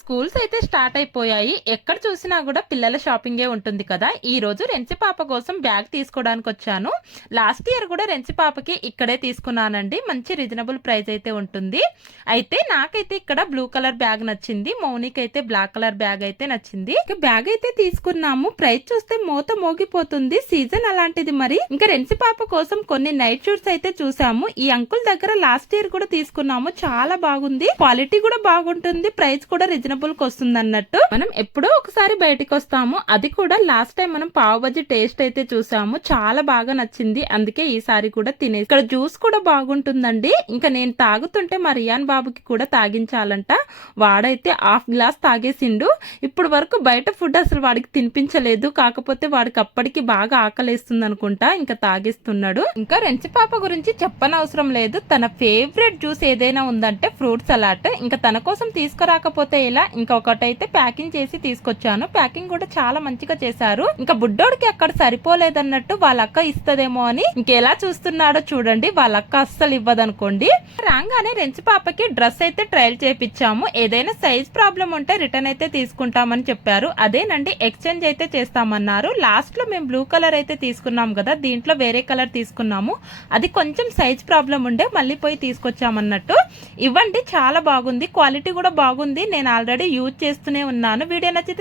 Schools అయితే start అయిపోయాయి. ఎక్కడ చూసినా కూడా పిల్లల షాపింగే ఉంటుంది కదా. ఈ రోజు రెంచి పాప కోసం బ్యాగ్ తీసుకోవడానికి వచ్చాను. లాస్ట్ ఇయర్ కూడా రెంచి పాపకి ఇక్కడే తీసుకున్నానండి. మంచి రీజనబుల్ ప్రైస్ అయితే ఉంటుంది. అయితే నాకైతే ఇక్కడ బ్లూ కలర్ బ్యాగ్ నచ్చింది. మౌనికి అయితే బ్లాక్ కలర్ బ్యాగ్ అయితే నచ్చింది. ఇంకా బ్యాగ్ అయితే తీసుకున్నాము. ప్రైస్ చూస్తే మూత మోగిపోతుంది. సీజన్ అలాంటిది మరి. ఇంకా రెంచి పాప కోసం కొన్ని నైట్ షూట్స్ అయితే చూసాము. ఈ అంకుల్ దగ్గర లాస్ట్ ఇయర్ కూడా తీసుకున్నాము. చాలా బాగుంది. క్వాలిటీ కూడా బాగుంటుంది. ప్రైస్ కూడా రీజనబుల్కి వస్తుంది అన్నట్టు మనం ఎప్పుడో ఒకసారి బయటికి వస్తాము అది కూడా లాస్ట్ టైం మనం పావు బజ్జీ టేస్ట్ అయితే చూసాము. చాలా బాగా నచ్చింది. అందుకే ఈసారి కూడా తినేసి ఇక్కడ జ్యూస్ కూడా బాగుంటుందండి. ఇంకా నేను తాగుతుంటే మా రియాన్ బాబుకి కూడా తాగించాలంట. వాడైతే హాఫ్ గ్లాస్ తాగేసిండు. ఇప్పుడు వరకు బయట ఫుడ్ అసలు వాడికి తినిపించలేదు. కాకపోతే వాడికి అప్పటికి బాగా ఆకలేస్తుంది అనుకుంటా ఇంకా తాగిస్తున్నాడు. ఇంకా రెంచి పాప గురించి చెప్పనవసరం లేదు. తన ఫేవరెట్ జ్యూస్ ఏదైనా ఉందంటే ఫ్రూట్ సలాడ్ ఇంకా తన కోసం తీసుకురాకపోతే ఇలా ఇంకొకటైతే ప్యాకింగ్ చేసి తీసుకొచ్చాను. ప్యాకింగ్ కూడా చాలా మంచిగా చేశారు. ఇంకా బుడ్డోడికి అక్కడ సరిపోలేదన్నట్టు వాళ్ళ అక్క ఇస్తదేమో అని ఇంకెలా చూస్తున్నాడో చూడండి. వాళ్ళ అక్క అస్సలు ఇవ్వదనుకోండి. రాగానే రెంచి పాపకి డ్రెస్ అయితే ట్రయల్ చేపించాము ఏదైనా సైజ్ ప్రాబ్లం ఉంటే రిటర్న్ అయితే తీసుకుంటామని చెప్పారు. అదేనండి ఎక్స్చేంజ్ అయితే చేస్తామన్నారు. లాస్ట్లో మేము బ్లూ కలర్ అయితే తీసుకున్నాం కదా దీంట్లో వేరే కలర్ తీసుకున్నాము. అది కొంచెం సైజ్ ప్రాబ్లం ఉండే మళ్ళీ పోయి తీసుకొచ్చామన్నట్టు. ఇవ్వండి చాలా బాగుంది. క్వాలిటీ కూడా బాగుంది. నేను ఆల్రెడీ యూజ్ చేస్తూనే ఉన్నాను. వీడియో నచ్చితే